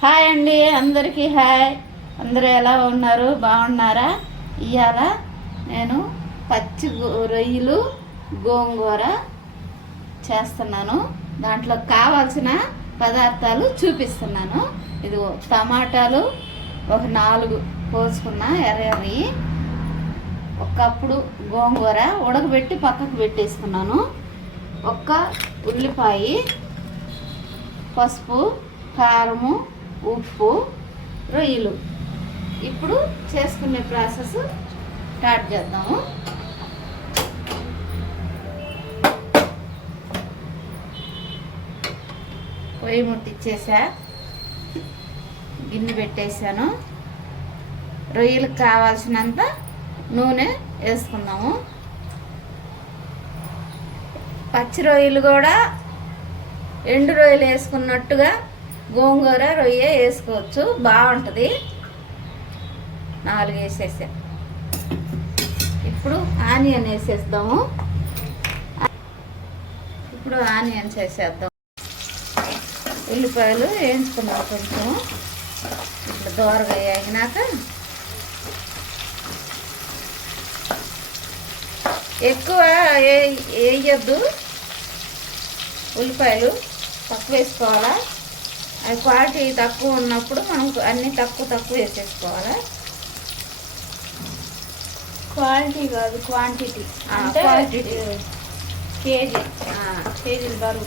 Hi అండి అందరికీ hi. అందరూ ఎలా ఉన్నారు? బాగున్నారా? ఇవాళ నేను పచ్చి రొయ్యలు గోంగూర చేస్తున్నాను. దాంట్లో కావాల్సిన పదార్థాలు చూపిస్తున్నాను. ఇది టమాటాలు ఒక నాలుగు కోసుకున్న ఎర్ర ఎర్రవి ఒకప్పుడు గోంగూర ఉడకబెట్టి పక్కకు పెట్టేసుకున్నాను. ఒక్క ఉల్లిపాయ పసుపు కారము ఉప్పు రొయ్యలు. ఇప్పుడు చేసుకునే ప్రాసెస్ స్టార్ట్ చేద్దాము. పొయ్యి ముట్టిచ్చేసా. గిన్నె పెట్టేసాను రొయ్యలకు కావాల్సినంత నూనె వేసుకుందాము. పచ్చి రొయ్యలు కూడా ఎండు రొయ్యలు వేసుకున్నట్టుగా గోంగూర రొయ్య వేసుకోవచ్చు. బాగుంటుంది. నాలుగు వేసేసా. ఇప్పుడు ఆనియన్ వేసేద్దాము. ఇప్పుడు ఆనియన్స్ వేసేద్దాం ఉల్లిపాయలు వేయించుకున్నాం కొంచెం. ఇప్పుడు దోరగా వేగినాక ఎక్కువ వేయద్దు. ఉల్లిపాయలు తక్కువ వేసుకోవాలా? క్వాలిటీ తక్కువ ఉన్నప్పుడు మనం అన్నీ తక్కువ తక్కువ వేసేసుకోవాలా? క్వాలిటీ కాదు క్వాంటిటీ. quantity. కేజీ. ఆ, కేజీ బరువు.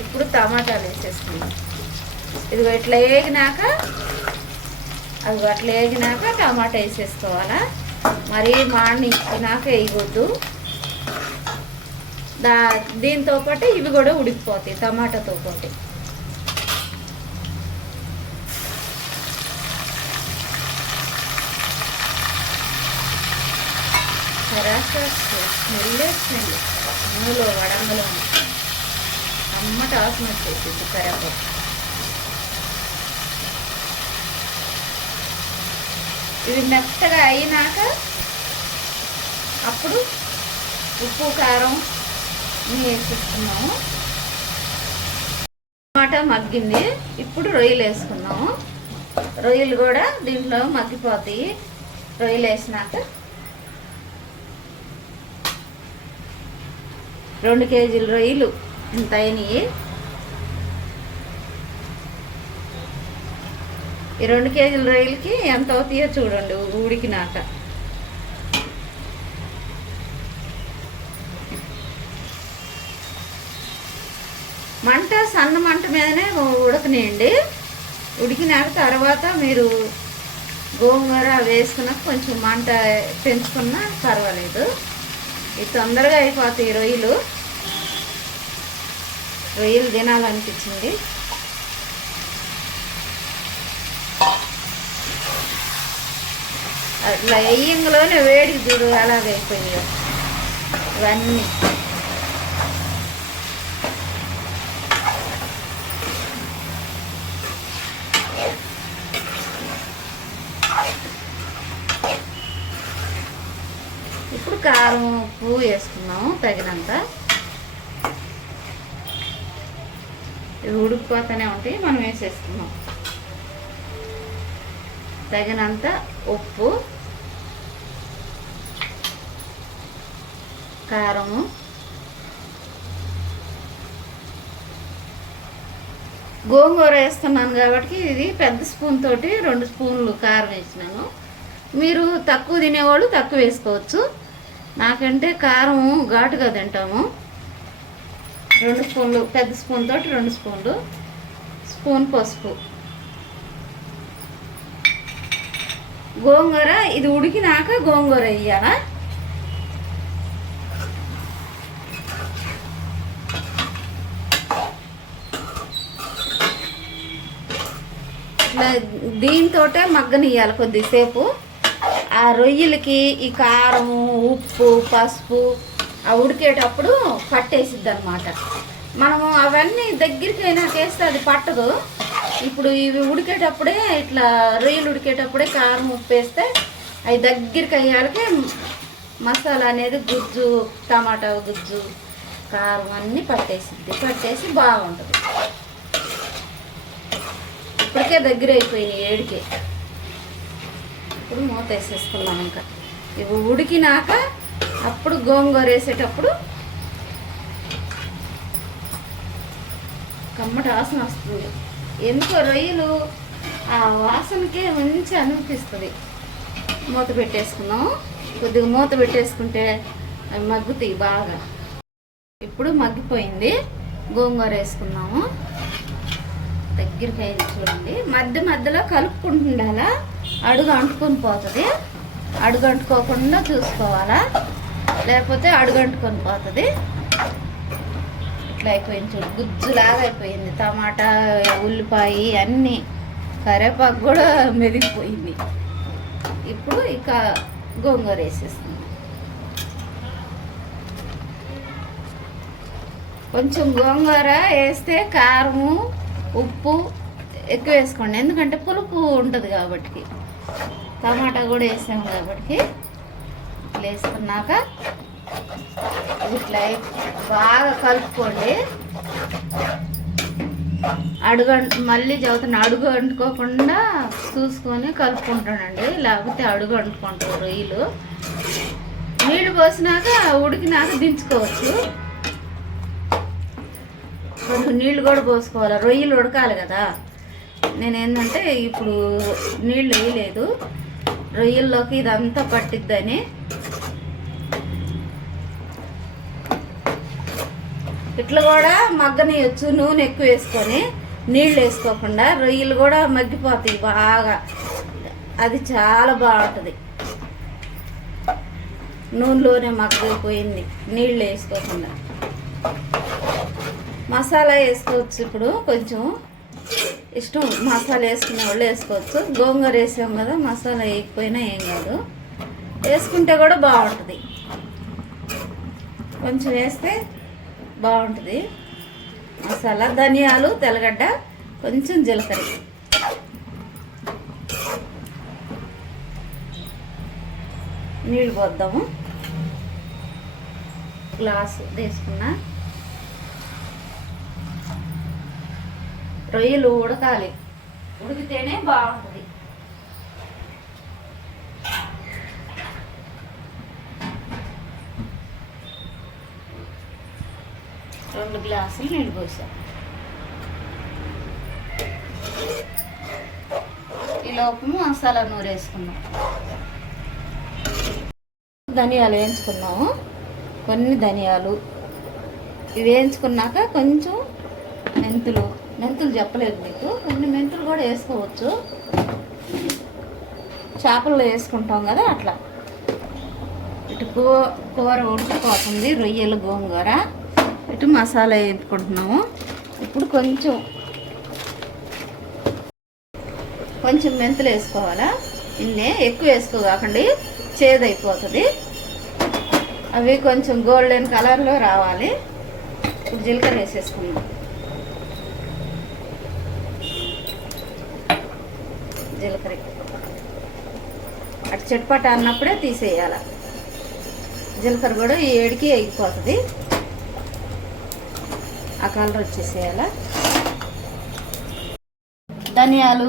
ఇప్పుడు టమాటాలు వేసేసుకుందాం. ఇదిగో ఇట్లా వేగినాక అది అట్లా వేగినాక టమాటా వేసేసుకోవాలా? మరీ మాడినాక వేయకూడదు దా దీంతో పాటు ఇవి కూడా ఉడికిపోతాయి టమాటాతో పాటు. సరాసరి స్మెల్ స్మెల్ నూనెలో వడంగలో అమ్మట ఆసన వచ్చేసింది కరేపాకు ఇవి మెత్తగా అయినాక అప్పుడు ఉప్పు కారం ఇన్ని వేసేసుకున్నాము. టమాటా మగ్గింది. ఇప్పుడు రొయ్యలు వేసుకున్నాము. రొయ్యలు కూడా దీంట్లో మగ్గిపోతాయి. రొయ్యలు వేసినాక రెండు కేజీల రొయ్యలు ఇంత అయినాయి. ఈ రెండు కేజీల రొయ్యలకి ఎంత అవుతాయో చూడండి ఉడికినాక మంట సన్న మంట మీదనే ఉడకనేయండి. ఉడికినాక తర్వాత మీరు గోంగూర వేసుకున్నాక కొంచెం మంట పెంచుకున్నా పర్వాలేదు. ఇది తొందరగా అయిపోతాయి రొయ్యలు. రొయ్యలు తినాలనిపించింది. అట్లా ఎయ్యంలోనే వేడికి చూడు ఎలాగైపోయాయో ఇవన్నీ ఇప్పుడు పువ్వు ఉప్పు వేసుకున్నాము తగినంత. ఇవి ఉడికిపోతూనే ఉంటాయి మనం వేసేసుకున్నాం. తగినంత ఉప్పు కారము గోంగూర వేస్తున్నాను కాబట్టి ఇది పెద్ద స్పూన్ తోటి రెండు స్పూన్లు కారం వేసినాను. మీరు తక్కువ తినేవాళ్ళు తక్కువ వేసుకోవచ్చు. నాకంటే కారం ఘాటుగా తింటాము. రెండు స్పూన్లు పెద్ద స్పూన్ తోటి రెండు స్పూన్లు స్పూన్ పసుపు. గోంగూర ఇది ఉడికినాక గోంగూర వేయాలా? దీంతో దీంతోటే మగ్గనియ్యాలి కొద్దిసేపు. ఆ రొయ్యలకి ఈ కారం ఉప్పు పసుపు ఆ ఉడికేటప్పుడు పట్టేసిద్ది అనమాట మనము అవన్నీ దగ్గరికి అయినాక వేస్తే అది పట్టదు. ఇప్పుడు ఇవి ఉడికేటప్పుడే ఇట్లా రొయ్యలు ఉడికేటప్పుడే కారం ఉప్పు వేస్తే అవి దగ్గరికి అయ్యాలకే మసాలా అనేది గుజ్జు టమాటా గుజ్జు కారం అన్నీ పట్టేసిద్ది. పట్టేసి బాగుంటుంది. ఇప్పటికే దగ్గర అయిపోయినాయి ఏడికే. ఇప్పుడు మూత వేసేసుకున్నాం ఇంకా. ఇవి ఉడికినాక అప్పుడు గోంగూర వేసేటప్పుడు కమ్మటి వాసన వస్తుంది. ఎందుకో రొయ్యలు ఆ వాసనకే మంచి అనిపిస్తుంది. మూత పెట్టేసుకున్నాం కొద్దిగా మూత పెట్టేసుకుంటే అవి మగ్గుతాయి బాగా. ఇప్పుడు మగ్గిపోయింది. గోంగూర వేసుకున్నాము దగ్గరికి అయింది చూడండి. మధ్య మధ్యలో కలుపుకుంటుండాలా? అడుగు అంటుకొని పోతుంది. అడుగు అంటుకోకుండా చూసుకోవాలా? లేకపోతే అడుగు అంటుకొని పోతుంది. ఇట్లా అయిపోయింది చూడు. గుజ్జులాగా అయిపోయింది. టమాటా ఉల్లిపాయ అన్నీ కరేపాకు కూడా మెదిగిపోయింది ఇప్పుడు ఇక గోంగూర వేసేస్తుంది కొంచెం గోంగూర వేస్తే కారము ఉప్పు ఎక్కువ వేసుకోండి. ఎందుకంటే పులుపు ఉంటుంది కాబట్టి. టమాటా కూడా వేసాము కాబట్టి ఇట్లా వేసుకున్నాక ఇట్లా బాగా కలుపుకోండి. అడుగు మళ్ళీ చదువుతున్న అడుగు అంటుకోకుండా చూసుకొని కలుపుకుంటానండి. లేకపోతే అడుగు అంటుకుంటారు రొయ్యలు. నీళ్ళు పోసినాక ఉడికినాక దించుకోవచ్చు. కొంచెం నీళ్ళు కూడా పోసుకోవాలి? రొయ్యలు ఉడకాలి కదా. నేనేంటంటే ఇప్పుడు నీళ్ళు వేయలేదు. రొయ్యల్లోకి ఇదంతా పట్టిద్దని. ఇట్లా కూడా మగ్గనియచ్చు నూనె ఎక్కువ వేసుకొని నీళ్ళు వేసుకోకుండా రొయ్యలు కూడా మగ్గిపోతాయి బాగా. అది చాలా బాగుంటుంది. నూనెలోనే మగ్గిపోయింది నీళ్ళు వేసుకోకుండా. మసాలా వేసుకోవచ్చు ఇప్పుడు కొంచెం. ఇష్టం మసాలా వేసుకునే వాళ్ళు వేసుకోవచ్చు. గోంగూర వేసాం కదా మసాలా వేయకపోయినా ఏం కాదు. వేసుకుంటే కూడా బాగుంటుంది. కొంచెం వేస్తే బాగుంటుంది. మసాలా ధనియాలు తెల్లగడ్డ కొంచెం జీలకర్ర. నీళ్ళు పోద్దాము. గ్లాసు తీసుకున్నా. రొయ్యలు ఉడకాలి. ఉడికితేనే బాగుంటుంది. రెండు గ్లాసులు నీళ్ళు పోసాం. ఈ లోపు మసాలా నూరు వేసుకున్నాం ధనియాలు వేయించుకున్నాము. కొన్ని ధనియాలు. ఇవి వేయించుకున్నాక కొంచెం మెంతులు మెంతులు చెప్పలేదు మీకు. కొన్ని మెంతులు కూడా వేసుకోవచ్చు. చేపల్లో వేసుకుంటాం కదా అట్లా. ఇటు కూ కూర ఉడికిపోతుంది రొయ్యలు గోంగూర. ఇటు మసాలా వేసుకుంటున్నాము ఇప్పుడు కొంచెం కొంచెం మెంతులు వేసుకోవాలా? ఇన్నే ఎక్కువ వేసుకోకండి చేదైపోతుంది. అవి కొంచెం గోల్డెన్ కలర్లో రావాలి. ఇప్పుడు జీలకర్ర వేసేసుకుందాం. జీలకర్ర. అటు చెట్పట అన్నప్పుడే తీసేయాల. జీలకర్ర కూడా ఈ ఏడికి ఎగిపోతుంది ఆ కలర్ వచ్చేసేయాల. ధనియాలు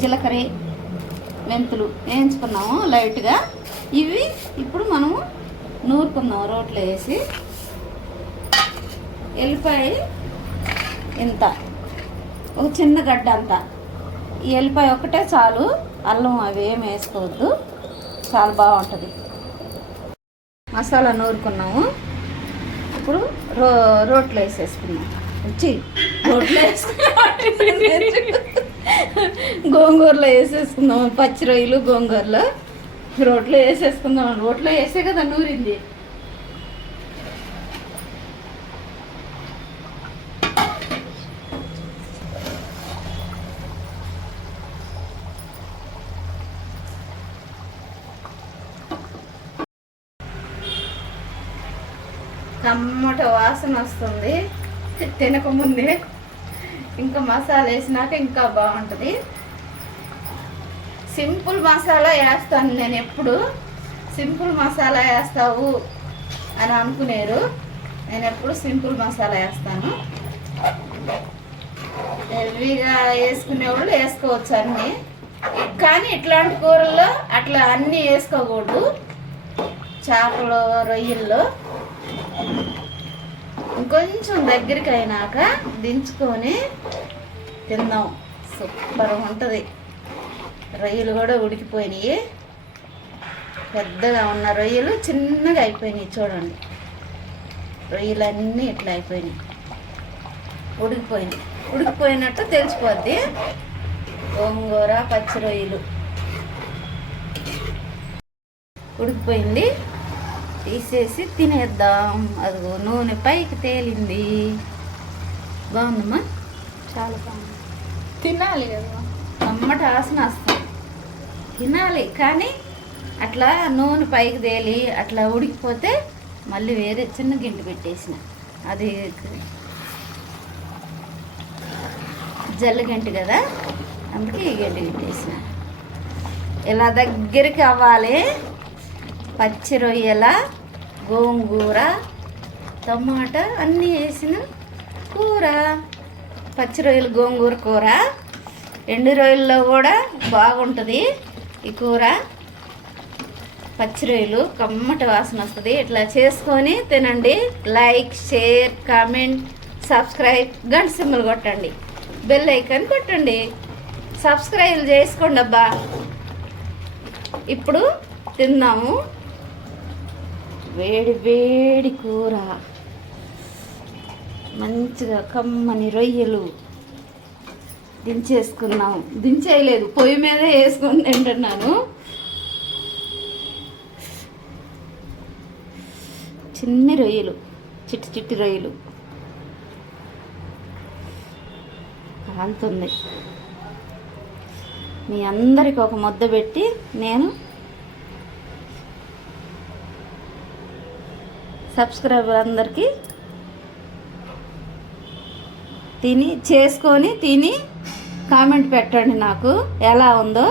జీలకర్ర మెంతులు వేయించుకున్నాము లైట్గా. ఇవి ఇప్పుడు మనము నూరుకుందాం రోట్లో వేసి. ఎల్లిపాయ ఇంత. ఒక చిన్న గడ్డ అంతా. ఈ ఎల్లిపాయ ఒకటే చాలు. అల్లం అవి ఏం వేసుకోవద్దు. చాలా బాగుంటుంది. మసాలా నూరుకున్నాము. ఇప్పుడు రో రోట్లో వేసేసుకున్నాం వచ్చి రోట్లో వేసుకున్నాం గోంగూరలో వేసేసుకుందాం. పచ్చి రొయ్యలు గోంగూరలో. రోట్లో వేసేసుకుందాం. రోట్లో వేసే కదా నూరింది. కమ్మట వాసన వస్తుంది. తినకముందే ఇంకా మసాలా వేసినాక ఇంకా బాగుంటుంది. సింపుల్ మసాలా వేస్తాను నేను ఎప్పుడు. సింపుల్ మసాలా వేస్తావు అని అనుకునేరు. నేను ఎప్పుడు సింపుల్ మసాలా వేస్తాను. హెవీగా వేసుకునే వాళ్ళు వేసుకోవచ్చు అన్నీ. కానీ ఇట్లాంటి కూరల్లో అట్లా అన్నీ వేసుకోకూడదు. చేపలు రొయ్యల్లో ఇంకొంచెం దగ్గరికి అయినాక దించుకొని తిందాం సూపర్ ఉంటుంది. రొయ్యలు కూడా ఉడికిపోయినాయి. పెద్దగా ఉన్న రొయ్యలు చిన్నగా అయిపోయినాయి చూడండి. రొయ్యలన్నీ ఇట్లా అయిపోయినాయి. ఉడికిపోయినాయి. ఉడికిపోయినట్టు తెలిసిపోద్ది. గోంగూర పచ్చి రొయ్యలు. ఉడికిపోయింది. తీసేసి తినేద్దాం. అదిగో నూనె పైకి తేలింది. బాగుందమ్మా? చాలా బాగుంది. తినాలి కదా. అమ్మట ఆసన వస్తుంది. తినాలి కానీ అట్లా నూనె పైకి తేలి అట్లా ఉడికిపోతే మళ్ళీ వేరే చిన్న గింటి పెట్టేసిన. అది జల్ల గంటి కదా? అందుకే ఈ గంటి పెట్టేసిన. ఇలా దగ్గరికి అవ్వాలి. పచ్చి రొయ్యల గోంగూర టమాటా అన్నీ వేసిన కూర. పచ్చి రొయ్యలు గోంగూర కూర. ఎండు రొయ్యల్లో కూడా బాగుంటుంది ఈ కూర. పచ్చి రొయ్యలు కమ్మటి వాసన వస్తుంది. ఇట్లా చేసుకొని తినండి. లైక్ షేర్ కామెంట్ సబ్స్క్రైబ్ గంట సింబల్ కొట్టండి. బెల్ ఐకాన్ కొట్టండి. సబ్స్క్రైబ్ చేసుకోండి అబ్బా. ఇప్పుడు తిందాము వేడి వేడి కూర. మంచిగా కమ్మని రొయ్యలు దించేసుకున్నాం. దించేయలేదు పొయ్యి మీదే వేసుకొని తింటున్నాను. చిన్ని రొయ్యలు చిట్టి చిట్టి రొయ్యలు. కాలుతుంది. మీ అందరికి ఒక ముద్ద పెట్టి నేను సబ్స్క్రైబర్ అందరికీ తిని చేసుకొని తిని కామెంట్ పెట్టండి నాకు. ఎలా ఉందో